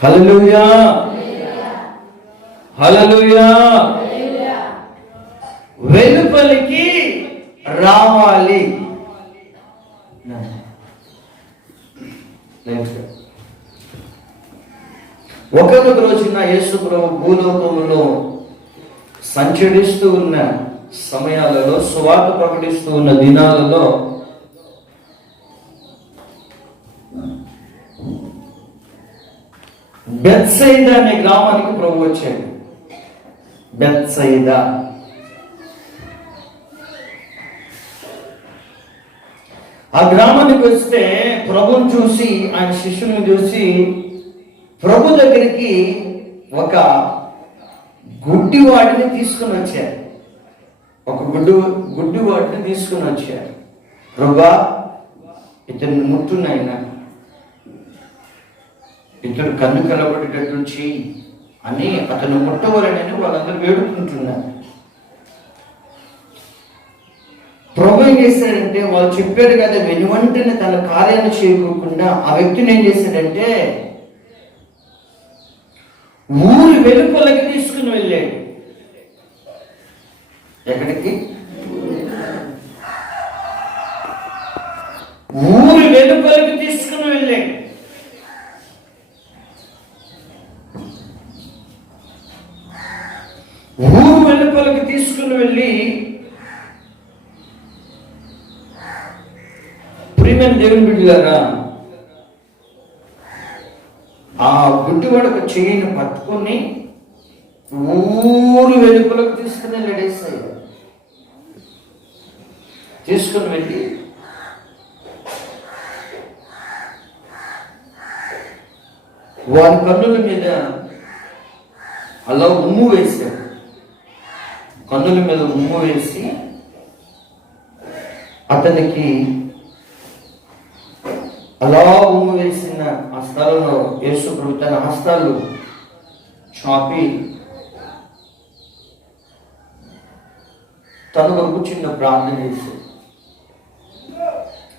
హల్లెలూయా, హల్లెలూయా. వెలుపలికి రావాలి. ఒకనొక రోజున యేసు ప్రభు భూలోకములో సంచరిస్తూ ఉన్న సమయాలలో, సువార్త ప్రకటిస్తూ ఉన్న దినాలలో బెత్సయిదా అనే గ్రామానికి ప్రభు వచ్చాడు. బెత్సయిదా. ఆ గ్రామానికి వస్తే ప్రభుని చూసి, ఆయన శిష్యుని చూసి ప్రభు దగ్గరికి ఒక గుడ్డివాడిని తీసుకుని వచ్చారు. ఒక గుడ్డివాడిని తీసుకుని వచ్చారు. ప్రభువా, ఇతన్ని ముట్టునైనా, ఇతడు కన్ను కలబడేటట్టు చెయ్యి అని అతను ముట్టవలనని వాళ్ళందరూ వేడుకుంటున్నారు. ప్రభు ఏం చేశాడంటే, వాళ్ళు చెప్పారు కదా, వెనువంటనే తన కార్యాన్ని చేయకుండా ఆ వ్యక్తిని ఏం చేశాడంటే ఊరి వెలుపలకి తీసుకుని వెళ్ళాడు. ఎక్కడికి? ఊరి వెలుపలకి తీసుకుని వెళ్ళాడు. ఊరు వెలుపలకి తీసుకుని వెళ్ళి, ప్రియమైన దేవుని బిడ్డలారా, ఆ గుడ్డివాడు ఒక చెయ్యిని పట్టుకొని ఊరు వెలుపలకు తీసుకుని వెళ్ళేసాయి. తీసుకుని వెళ్ళి వారి కన్నుల మీద అలా ఉమ్ము వేశాడు. కన్నుల మీద ఉమ్ము వేసి అతనికి అలా ఉమ్ము వేసిన ఆ స్థలంలో యేసు ప్రభు తన హస్తాలు చాపి తన వరకు చిన్న ప్రార్థన చేశాడు.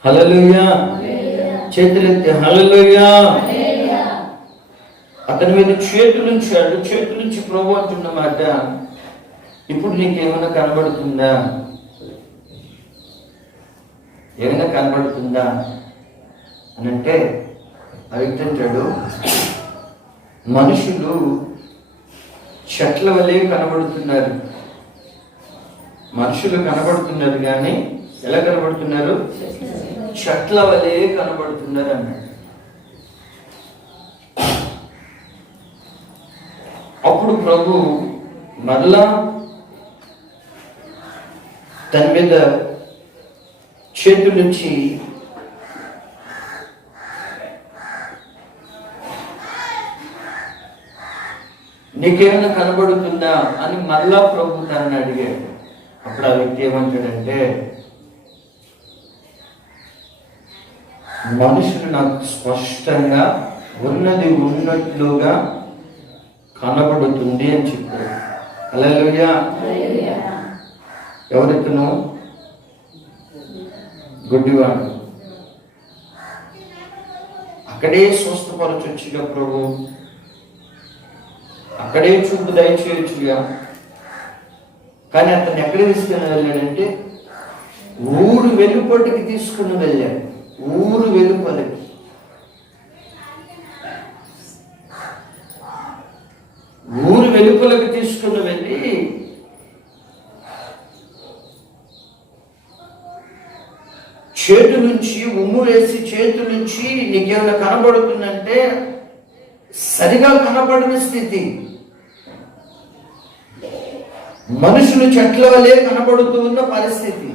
హల్లెలూయా, చేతులెత్తి హల్లెలూయా. అతని మీద చేతులుంచాడు. చేతులుంచి ప్రభు అంటున్నమాట, ఇప్పుడు నీకేమైనా కనబడుతుందా? ఏమైనా కనబడుతుందా అని అంటే ఆ వ్యక్తి అంటాడు, మనుషులు చెట్ల వలె కనబడుతున్నారు. మనుషులు కనబడుతున్నారు కానీ ఎలా కనబడుతున్నారు? చెట్ల వలె కనబడుతున్నారు అన్నాడు. అప్పుడు ప్రభు మరలా తన మీద చేతులుంచి నీకేమైనా కనబడుతుందా అని మరలా ప్రభు తనని అడిగాడు. అప్పుడు ఆ వ్యక్తి ఏమంటాడంటే, మనుషులు నాకు స్పష్టంగా ఉన్నది ఉన్నట్లుగా కనబడుతుంది అని చెప్పాడు. హల్లెలూయా. ఎవరితను? గుడ్డివాడు. అక్కడే స్వస్థపరచొచ్చుగా ప్రభు, అక్కడే చూపు దయచేయచ్చుగా. కానీ అతను ఎక్కడ తీసుకుని వెళ్ళాడంటే ఊరు వెలుపటికి తీసుకుని వెళ్ళాడు. ఊరు వెలుపలికి. ఊరు వెలుపలికి తీసుకుని వెళ్ళి చేతు నుంచి ఉమ్ము వేసి, చేతు నుంచి నీకేమైనా కనబడుతుందంటే సరిగా కనబడని స్థితి. మనుషులు చెట్ల వలె కనబడుతూ ఉన్న పరిస్థితి.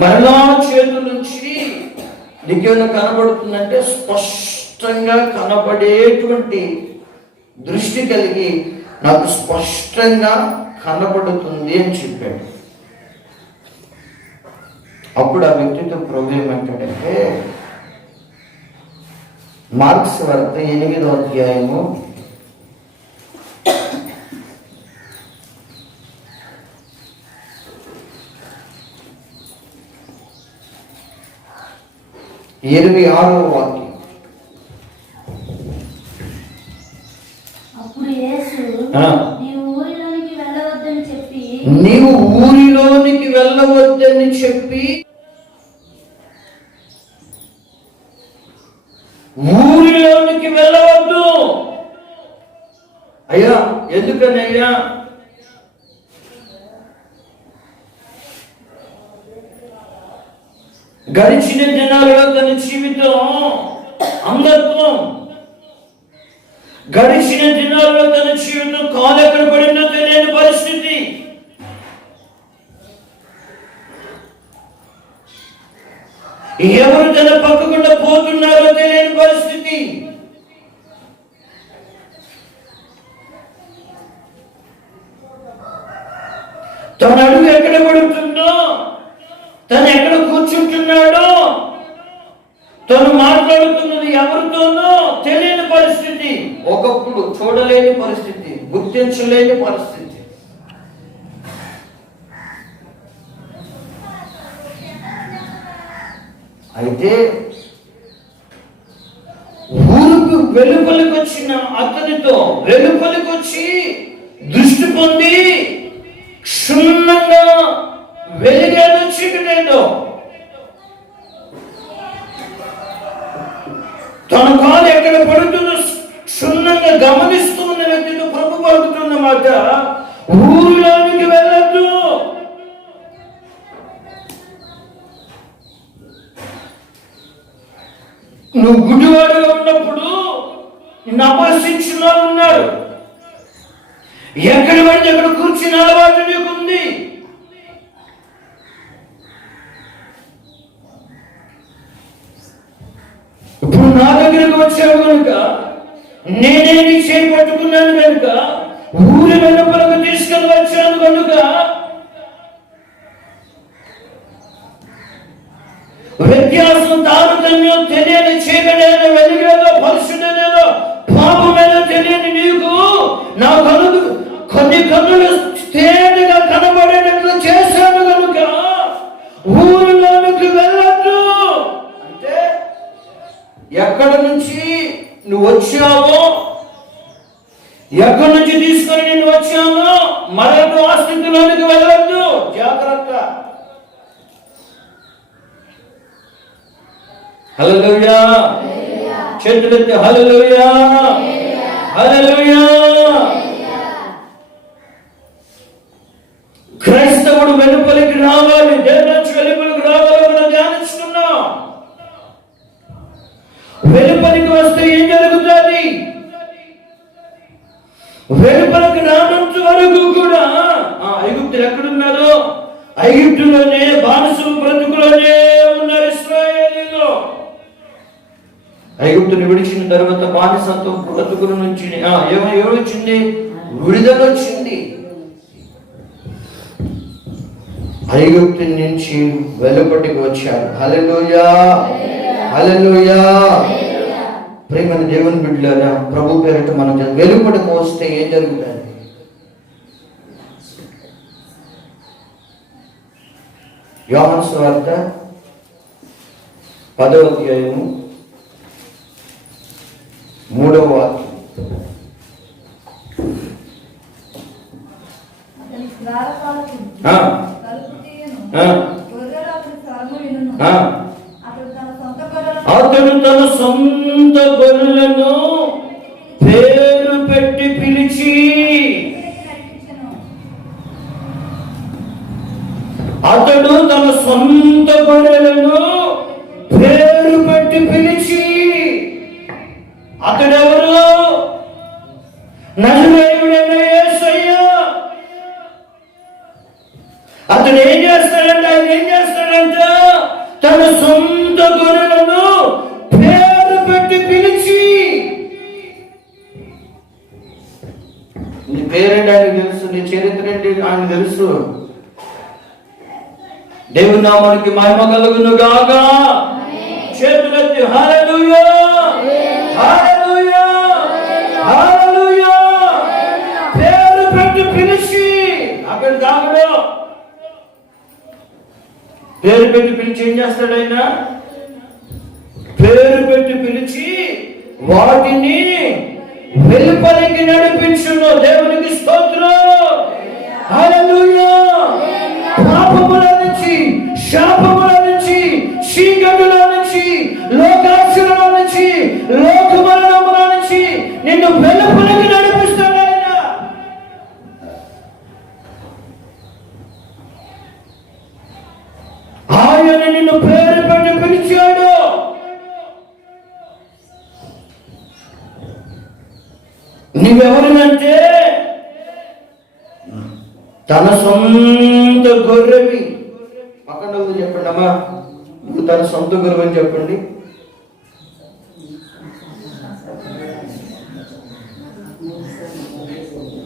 మరలా చేతు నుంచి నీకేమైనా కనబడుతుందంటే స్పష్టంగా కనబడేటువంటి దృష్టి కలిగి నాకు స్పష్టంగా కనబడుతుంది అని చెప్పాడు. అప్పుడు ఆ వ్యక్తితో ప్రభు ఏమంటాడంటే, మార్క్స్ వార్త 8వ అధ్యాయము 26వ వాక్యం. అప్పుడు యేసు నీవు ఊరిలోనికి వెళ్ళవద్దని చెప్పి ఊరిలోనికి వెళ్ళవద్దు. అయ్యా ఎందుకని అయ్యా? గడిచిన దినాలలో తన జీవితం అంగత్వం, గడిచిన దినాలలో తన జీవితం కాలు ఎక్కడ పడిందో తెలియని పరిస్థితి. ఎవరు తన పక్కకుండా పోతున్నారో తెలియని పరిస్థితి. తన అడుగు ఎక్కడ పడుతుందో, తను ఎక్కడ కూర్చుంటున్నాడో, తను మాట్లాడుతున్నది ఎవరితోనో తెలియని పరిస్థితి. ఒకప్పుడు చూడలేని పరిస్థితి, గుర్తించలేని పరిస్థితి. అయితే ఊరుకు వెలుపలికి వచ్చిన అతనితో వెలుపలికి వచ్చి దృష్టి పొంది క్షుణ్ణంగా వెలిగేదో చీకటేదో తన కాలు ఎక్కడ పడుతుందో క్షుణ్ణంగా గమనిస్తూ ఉన్న వ్యక్తితో ప్రభు పలుకుతున్నమాట, ఊరిలోనికి వెళ్ళద్దు. నువ్వు గుడివాడుగా ఉన్నప్పుడు నిన్ను అపహసించిన వాళ్ళు ఉన్నారు. ఎక్కడి పడితే అక్కడ కూర్చుని అలవాటు నీకుంది. ఇప్పుడు నా దగ్గరకు వచ్చావు కనుక, నేనే నీ చేయి పట్టుకున్నాను కనుక, ఊరి వెలుపలకు తీసుకొని వచ్చాను కనుక వ్యత్యాసం తారతమ్యం తెలియని చీకటేదో వెలిగేదో పరిశుద్ధేదో పాపమేదో తెలియని నీకు నా కొన్ని కన్నులు తేటగా కనబడేటట్లు చేశాను కనుక ఊరిలోనికి వెళ్ళద్దు. అంటే ఎక్కడి నుంచి నువ్వు వచ్చావో, ఎక్కడి నుంచి తీసుకొని నేను వచ్చానో మరొక ఆ స్థితిలోనికి వెళ్ళద్దు. జాగ్రత్త. హల్లెలూయా. చేతులెత్తి హల్లెలూయా, హల్లెలూయా. క్రైస్తవుడు వెలుపలికి రావాలి, దేవుని నుంచి వెలుపలికి రావాలి. మనం ధ్యానిస్తున్నాం. వెలుపలికి వస్తే ఏం జరుగుతుంది? వెలుపలికి రానంత వరకు కూడా ఐగుప్తులు ఎక్కడున్నారో, ఐగుప్తులోనే బానిసలు బ్రతుకులోనే ఉన్నారు ఇశ్రాయేలీయులు. ఐగుప్తుని విడిచిన తర్వాత బానిసత్వం బ్రతుకుల నుంచి ఏమొచ్చింది? విడుదల వచ్చింది. ఐగుప్తు నుంచి వెలుపటికి వచ్చారు. హల్లెలూయా, హల్లెలూయా. ప్రేమని దేవుని బిడ్డలారా, ప్రభు పేరిట మనం వెలుపటికి వస్తే ఏం జరుగుతుంది? యోహాను సువార్త 10వ అధ్యాయము 3వ వాక్యం. అతడు తన సొంత గొర్రెలను పేరు పెట్టి పిలిచి, అతడు తన సొంత గొర్రెలను పేరు పెట్టి పిలిచి, అతడెవరు? నజరేయుడైన యేసయ్య. అతడు ఏం చేస్తాడంటే, ఆయన ఏం చేస్తాడంట? తన సొంత గొర్రెలను పేరు పెట్టి పిలిచి, నీ పేరేంటి ఆయనకు తెలుసు, నీ చరిత్ర ఏంటి ఆయన తెలుసు. దేవుని నామానికి మహిమ కలుగును గాక. చేతులెత్తి హల్లెలూయా, హల్లెలూయా, హల్లెలూయా. పేరు పెట్టి పిలిచి, అక్కడ దాగుడు పేరు పెట్టి పిలిచి ఏం చేస్తాడు ఆయన? పేరు పెట్టి పిలిచి వాటిని వెలుపలికి నడిపించును. దేవునికి స్తోత్రం. హల్లెలూయా. పాపముల నుంచి, శాపముల నుంచి, చీకటిలో నుంచి, లోకాశలో నుంచి, లోకమరణముల నుంచి నిన్ను వెలుపలికి నడిపిస్తాడు ఆయన. ఆయన నిన్ను పేరు పెట్టి పిలిచాడు. నీవెవరినంటే తన సొంత గొర్రెవి. పక్కన చెప్పండి అమ్మా, నువ్వు తన సొంత గొర్రె అని చెప్పండి.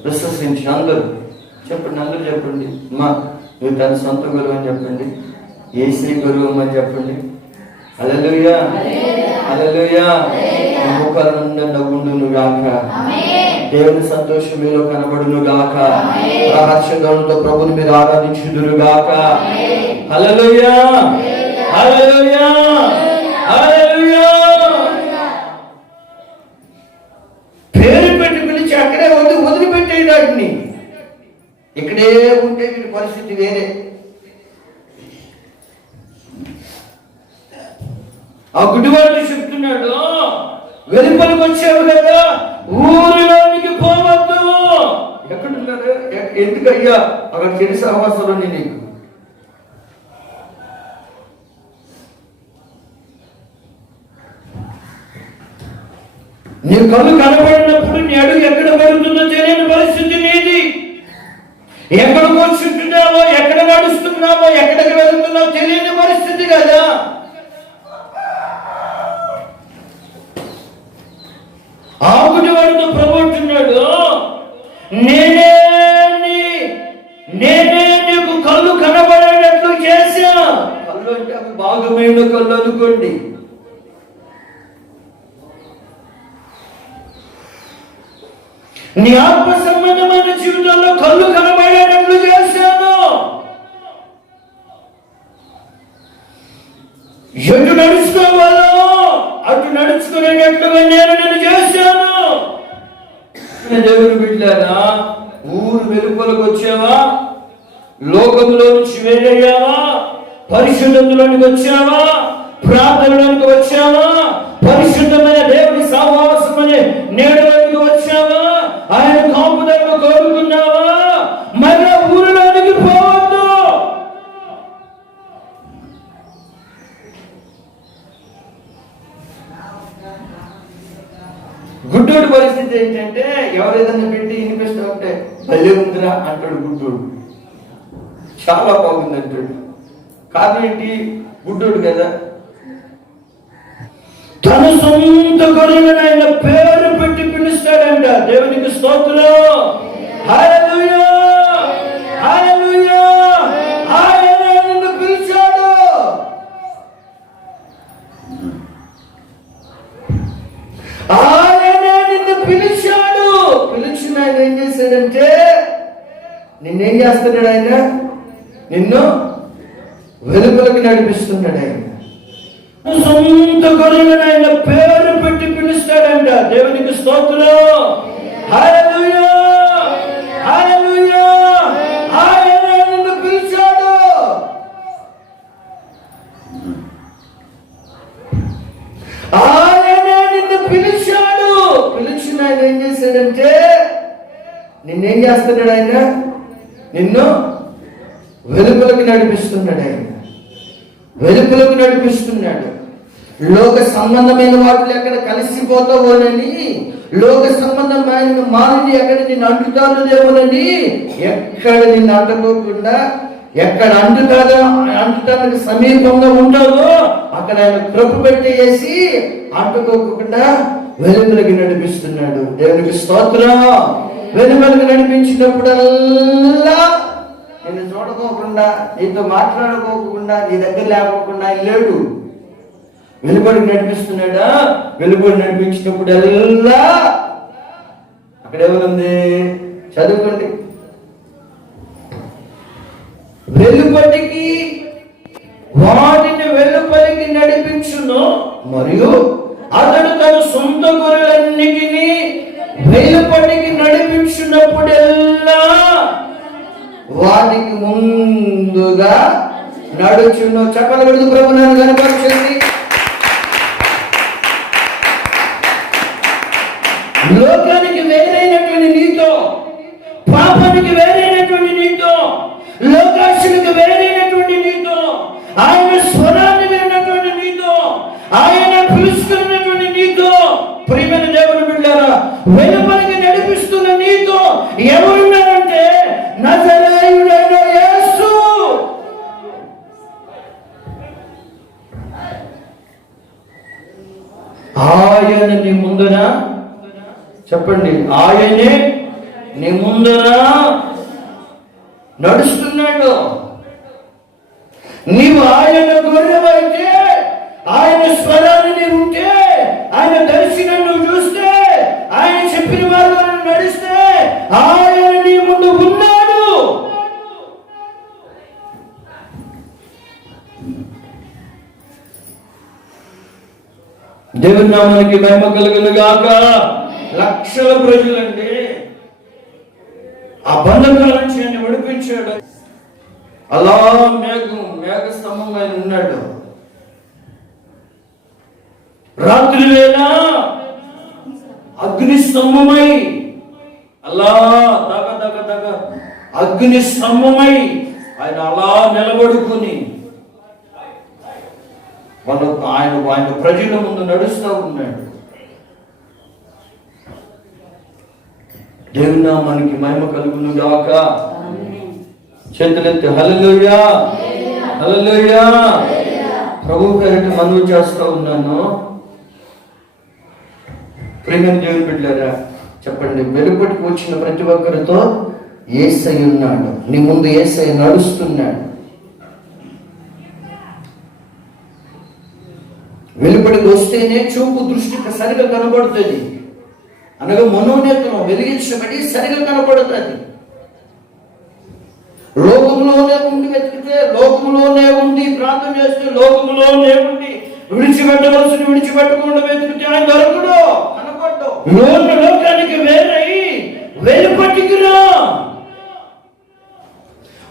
విశ్వసించి అందరూ చెప్పండి, అందరూ చెప్పండి. అమ్మా నువ్వు తన సొంత గొర్రె అని చెప్పండి. యేసే గొర్రె అని చెప్పండి. హల్లెలూయా, హల్లెలూయా. ముఖాల నుండి నవ్వుండును గాక. దేవుని సంతోషం మీలో కనబడును గాక. రహస్యగానులతో ప్రభుని మీరు ఆరాధించుదురు గాక. హల్లెలూయా, హల్లెలూయా, హల్లెలూయా. పేరు పెట్టి పిలిచి అక్కడే వదిలిపెట్టేది వాటిని. ఇక్కడే ఉంటే వీడి పరిస్థితి వేరే. ఆ గుడివాడు చెప్తున్నాడు, వెలుపలికి వచ్చావు కదా, ఊరిలోనికి పోవద్దు. ఎక్కడున్నారు? ఎందుకయ్యా? అక్కడ చెడు సహవాసాలు ఉంది నీకు. నీ కళ్ళు కనబడినప్పుడు నీ అడుగు ఎక్కడ పడుతుందో తెలియని పరిస్థితి నీది. ఎక్కడ కూర్చుంటున్నావో, ఎక్కడ నడుస్తున్నావో, ఎక్కడికి వెళ్తున్నావో తెలియని పరిస్థితి కదా. ఆకుటి వాడితో ప్రభు అంటున్నాడు, నేనే నీకు కళ్ళు కనబడేటట్లు చేశా. కళ్ళు అంటే అవి భాగమైన కళ్ళు అనుకోండి. నీ ఆత్మ సంబంధమైన జీవితంలో కళ్ళు కనబడేటట్లు చేశాను. ఎటు నడుచుకోవాలో అటు నడుచుకునేటట్లుగా నేను నిన్ను చేశాను. దేవుని బిడ్డలారా, ఊరు వెలుపలకు వచ్చావా? లోకంలో నుంచి వెళ్ళయ్యావా? పరిశుద్ధతలోనికి వచ్చావా? ప్రార్థనలోనికి వచ్చావా? పరిశుద్ధమైన దేవుని సహవాసం అనే నేడులోనికి వచ్చావా? ఆయన కాపుదలను కోరుకున్నావా? మళ్ళా ఊరిలోనికి పోవద్దు. గుడ్డోడు పరిస్థితి ఏంటంటే, ఎవరేదన్నా పెట్టి వినిపిస్తూ ఉంటే భలే ఉందిరా అంటాడు గుడ్డోడు. చాలా బాగుంది అంటాడు. కారణం ఏంటి? గుడ్డోడు కదా. తన సొంత గొర్రెలను ఆయన పేరు పెట్టి పిలుస్తాడంట. దేవునికి స్తోత్రం. హల్లెలూయా, హల్లెలూయా. ఆయన నిన్ను పిలిచాడు. ఆయన నిన్ను పిలిచాడు. పిలిచిన ఆయన ఏం చేశాడంటే, నిన్నేం చేస్తున్నాడు? ఆయన నిన్ను వెలుపలికి నడిపిస్తున్నాడు. ఆయన సొంత గొర్రెలను ఆయన పేరు పెట్టి పిలుస్తాడంట. దేవునికి స్తోత్రం. హల్లెలూయా, హల్లెలూయా. ఆయన నిన్ను పిలిచాడు. ఆయన నిన్ను పిలిచాడు. పిలిచిన ఆయన ఏం చేశాడంటే, నిన్నేం చేస్తున్నాడు? ఆయన నిన్ను వెలుపలికి నడిపిస్తున్నాడు. ఆయన వెలుపలికి నడిపిస్తున్నాడు. లోక సంబంధమైన వాటిలో ఎక్కడ కలిసిపోతావోనని, లోక సంబంధమైన మాలిని ఎక్కడ నిన్ను అంటుతానుదేమోనని, ఎక్కడ నిన్ను అంటుకోకుండా, ఎక్కడ అంటుతానికి సమీపంగా ఉంటావో అక్కడ ఆయన కృప పెట్టేసి అంటుకోకుండా వెలుపలికి నడిపిస్తున్నాడు. దేవునికి స్తోత్రం. వెలుపలికి నడిపించినప్పుడల్లా నిన్ను చూడకోకుండా, నీతో మాట్లాడుకోకుండా, నీ దగ్గర లేకోకుండా లేడు. వెలుపడికి నడిపిస్తున్నాడా? వెలుపడి నడిపించినప్పుడల్లా అక్కడ ఏమనుంది? చదువుకోండి. వెలుపటికి వాటిని వెలుపలికి నడిపించును, మరియు అతడు తన సొంత గొర్రెలన్నిటినీ వెలుపటికి నడిపించినప్పుడెల్లా వాటికి ముందుగా నడుచును. చెప్పగలదు ప్రభు నన్ను కనపరచండి. లోకానికి వేరైనటువంటి నీతో, పాపానికి వేరైనటువంటి నీతో, లోకాశులకు వేరైనటువంటి నీతో, ఆయన స్వరాన్ని విన్నటువంటి నీతో, ఆయన పిలుస్తున్నటువంటి నీతో, ప్రియమైన దేవుని బిడ్డలారా, వెలుపలికి నడిపిస్తున్న నీతో ఎవరున్నారంటే నజరేయుడైన యేసు. ఆయన నీ ముందర, చెప్పండి, ఆయనే నీ ముందర నడుస్తున్నాడు. నీవు ఆయన గొర్రెవైతే, ఆయన స్వరాన్ని నీవు ఉంటే, ఆయన దర్శనం నువ్వు చూస్తే, ఆయన చెప్పిన మార్గాలను నడిస్తే ఆయన నీ ముందు ఉన్నాడు. దేవుని నామానికి మహిమ కలుగును గాక. లక్షల ప్రజలండి ఆ బంధకాల నుంచి ఆయన విడిపించాడు. అలా మేఘ స్తంభం ఆయన ఉన్నాడు. రాత్రి వేళ అగ్ని స్తంభమై, అలా దగ అగ్ని స్తంభమై ఆయన అలా నిలబడుకుని ఆయన ప్రజల ముందు నడుస్తూ ఉన్నాడు. దేవుని నామానికి మహిమ కలుగును గాక. చేతులెత్తి హల్లెలూయా, హల్లెలూయా. ప్రభు పేరిట మనవి చేస్తూ ఉన్నాను. ప్రియమైన దేవుని బిడ్డలారా, చెప్పండి, వెలుపటికి వచ్చిన ప్రతి ఒక్కరితో యేసయ్య ఉన్నాడు. నీ ముందు యేసయ్య నడుస్తున్నాడు. వెలుపటికి వస్తేనే చూపు దృష్టికి సరిగా కనబడుతుంది. అనగా మనోనేత్రం వెలిగించబడి సరిగా కనబడుతుంది. లోకంలోనే ఉండి వెతికితే, లోకంలోనే ఉండి ప్రార్థన చేస్తే, లోకంలోనే ఉండి విడిచిపెట్టవలసిన విడిచిపెట్టకుండా వెతికితే ఆయన దొరకడు, కనపడ్డు. లోకానికి వేరై వెలుపటికి రా.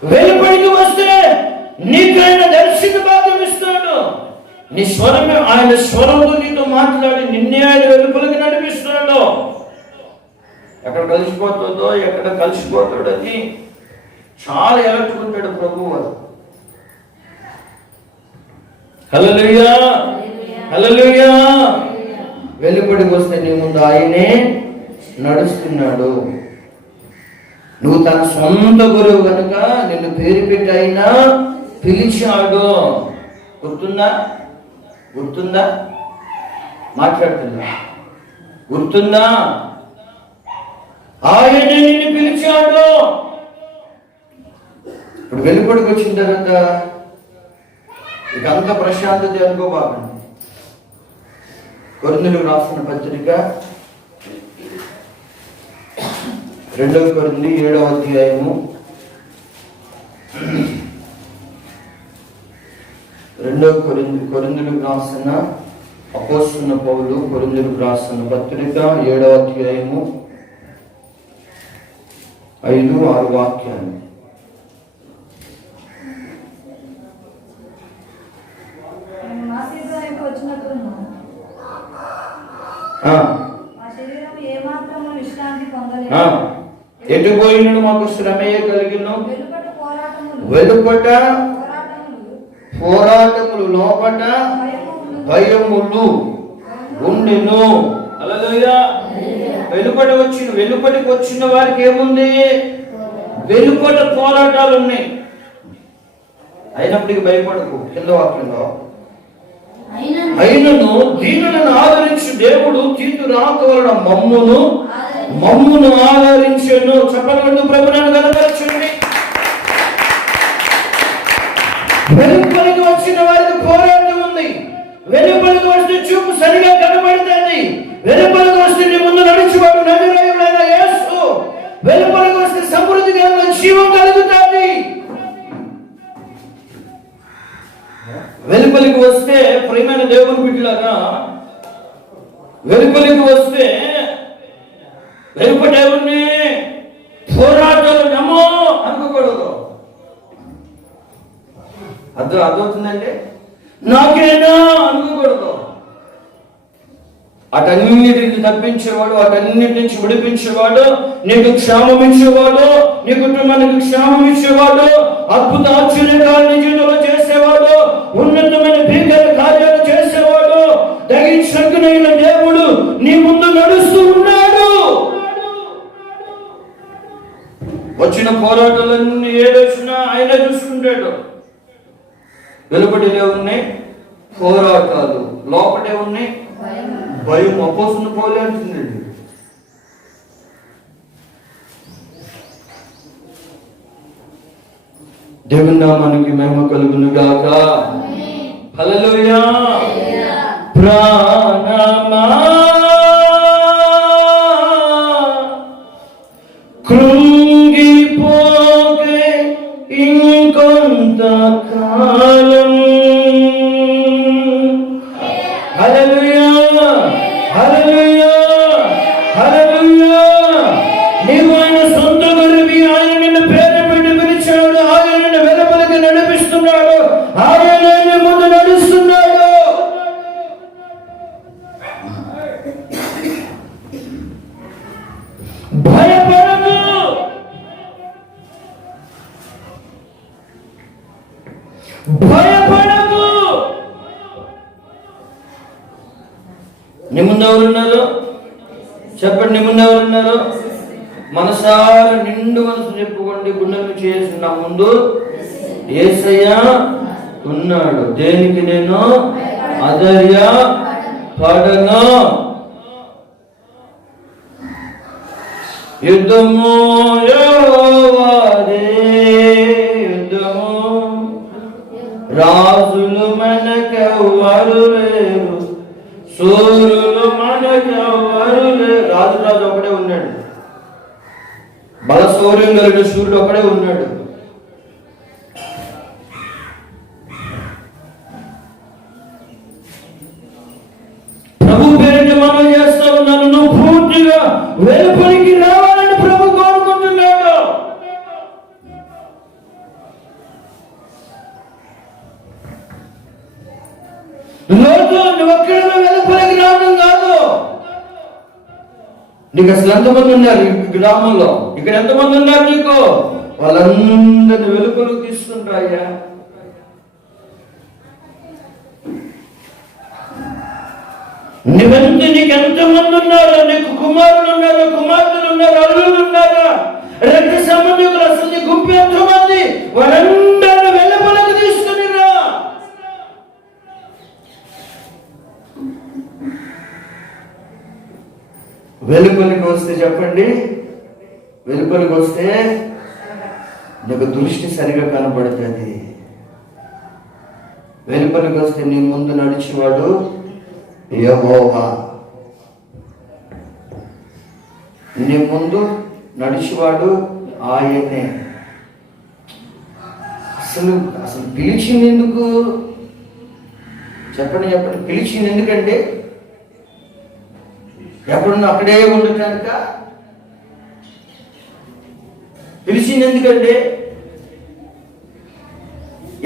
వెలుపటికి వస్తే నీకు ఆయన దర్శన భాగం ఇస్తాడు. నీ స్వరమే, ఆయన స్వరంతో నీతో మాట్లాడి నిన్నే ఆయన వెలుపలికి నడిపిస్తున్నాడు. ఎక్కడ కలిసిపోతుందో, ఎక్కడ కలిసిపోతాడని చాలా ఎలక్ట్రుకుంటాడు ప్రభువు. హల్లెలూయా, హల్లెలూయా. వెలుపడికి వస్తే నీ ముందు ఆయనే నడుస్తున్నాడు. నువ్వు తన సొంత గురువు కనుక నిన్ను పేరు పెట్టి అయినా పిలిచాడు. గుర్తుందా? గుర్తుందా? మాట్లాడుతున్నా, గుర్తుందా? ఆయనే నిన్ను పిలిచాడు. ఇప్పుడు వెలుపడికి వచ్చిన తర్వాత ఇక అంత ప్రశాంతత అనుకోబాకండి. కొరింథీయులకు రాసిన పత్రిక 2 కొరింథీ 7వ అధ్యాయము 2 కొరింథీయులకు రాసిన అపోస్తలుడైన పౌలు కొరింథీయులకు రాసిన పత్రిక 7వ అధ్యాయము 5-6 వాక్యాలు. ఎటు పోయినడు మాకు శ్రమయే కలిగిన, వెలుపట పోరాటములు, లోపట భయములు ఉండెను. హల్లెలూయా. వెలుపటికి వచ్చిన వారికి ఏముంది? వెలుపట పోరాటాలు ఉన్నాయి. అయినప్పటికీ భయపడకు. కింద వాక్యంలో, అయినను దీనులను ఆదరించు దేవుడు తీతు రాక వలన మమ్మును ఆదరించెను. చెప్పగలడు ప్రభువును కనపరచండి. వెలుపలికి వచ్చిన వారికి పోరాటం ఉంది. వెలుపలికి వస్తే చూపు సరిగా కనబడుతుంది. వెలుపలికి వస్తే నీ ముందు నడిచేవాడు నజరేయుడైన యేసు. వెలుపలికి వస్తే సమృద్ధిగా జీవం కలుగుతుంది. వెలుపలికి వస్తే ప్రియమైన దేవుని బిడ్డలారా, వెలుపలికి వస్తే అర్థమవుతుందండి. నాకేనా అనుకోకూడదు. అటన్నిటిని తప్పించేవాడు, అటన్నిటి నుంచి విడిపించేవాడు, నీకు క్షేమం ఇచ్చేవాడు, నీ కుటుంబానికి క్షేమం ఇచ్చేవాడు, అద్భుత ఆశ్చర్యకాలు నీ జీవితంలో చేసేవాడు, ఉన్నతమైన భీకర కార్యాలు చేసేవాడు, దైవశక్తుడైన దేవుడు నీ ముందు నడుస్తూ ఉన్నాడు. వచ్చిన పోరాటాలన్నీ ఏదొచ్చినా ఆయన చూసుకుంటాడు. వెలుపటిలో ఉన్నాయి పోరాటాలు, లోపటే ఉన్నాయి భయం. అపోస్తున్న పౌలు అంటుందండి, దేవుని నామానికి మహిమ కలుగును గాక. హల్లెలూయా. ప్రాణమా కృంగిపోకే ఇంకొంత కాలం. హల్లెలూయా, హల్లెలూయా, హల్లెలూయా. నీవు ఆయన సొంత గొర్రెవి. ఆయన నిన్ను పేరు పెట్టి పిలిచాడు. ఆయన నిన్ను వెలుపలికి నడిపిస్తున్నాడు. ఆయన నీ ముందు నడుస్తున్నాడు. భయపడకు. భయపడకు. నీ ముందు ఎవరున్నారు చెప్పండి? నీ ముందు ఎవరున్నారు? మనసారా నిండు మనసు చెప్పుకోండి, గుండెలు చేసి నా ముందు యేసయ్య ఉన్నాడు. దేనికి నేను అధైర్య పడను. యుద్ధము యెహోవాదే, యుద్ధము రాజులు మనకెవ్వరు లేరు, సూర్యులు మనకెవ్వరు లేరు. రాజు ఒకడే ఉన్నాడు. బల సౌర్యం కలిగిన సూర్యుడు ఒకడే ఉన్నాడు. ప్రభు పేరుని మనం చేస్తా ఉన్నాను. నువ్వు పూర్తిగా వెలుపలికి రావాలని ప్రభు కోరుకుంటున్నాడు. లోతు నువ్వు ఒక్కడిగా వెలుపలికి రావడం కాదు. నీకు అసలు ఎంతమంది ఉన్నారు ఈ గ్రామంలో? ఇక్కడ ఎంతమంది ఉన్నారు నీకు? వాళ్ళందరినీ వెలుపలికి తీసుకుంటాయ్యా. నీకెంతమంది ఉన్నారు? నీకు కుమారులు ఉన్నారు, కుమార్తెలు ఉన్నారు, అల్లులు ఉన్నారా, రక్త సంబంధికులు అసలు నీ గుంపు ఎంతమంది? వాళ్ళందరూ వెలుపలికి తీసుకుని రా. వెలుపలికి వస్తే చెప్పండి, వెలుపలికి వస్తే నీకు దృష్టి సరిగా కనబడుతుంది. వెలుపలికి వస్తే నీ ముందు నడిచేవాడు యెహోవా. నీ ముందు నడిచేవాడు ఆయనే. అసలు పిలిచింది ఎందుకు చెప్పండి? పిలిచింది ఎందుకంటే ఎప్పుడున్నా అక్కడే ఉండటానిక? పిలిచింది ఎందుకంటే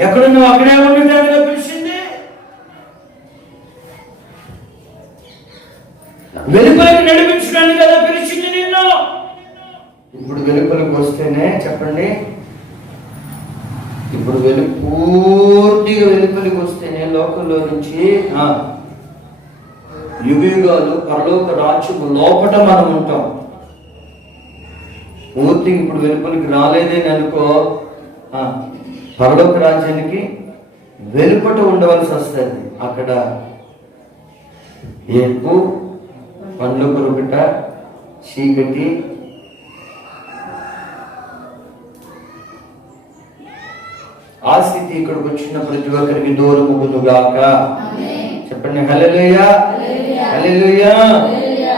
ఎక్కడున్నావు అక్కడే ఉండటానిక పిలిచింది. వెలుపలికి నడిపించడానికి కదా పిలిచింది నిన్ను. ఇప్పుడు వెలుపలికి వస్తేనే చెప్పండి, ఇప్పుడు పూర్తిగా వెలుపలికి వస్తేనే లోకంలో నుంచి యుగాలు పరలోక రాజ్యము లోపట మనం ఉంటాం. పూర్తిగా ఇప్పుడు వెలుపలికి రాలేదని అనుకో, పరలోక రాజ్యానికి వెలుపట ఉండవలసి వస్తుంది. అక్కడ ఏర్పు, పండ్ల కొరుకుట, చీకటి, ఆ స్థితి ఇక్కడికి వచ్చిన ప్రతి ఒక్కరికి దూరముగును గాక. చెప్పండి హల్లెలూయా, హల్లెలూయా.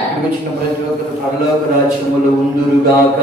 ఇక్కడికి వచ్చిన ప్రతి ఒక్కరు పరలోక రాజ్యములో ఉందురు గాక.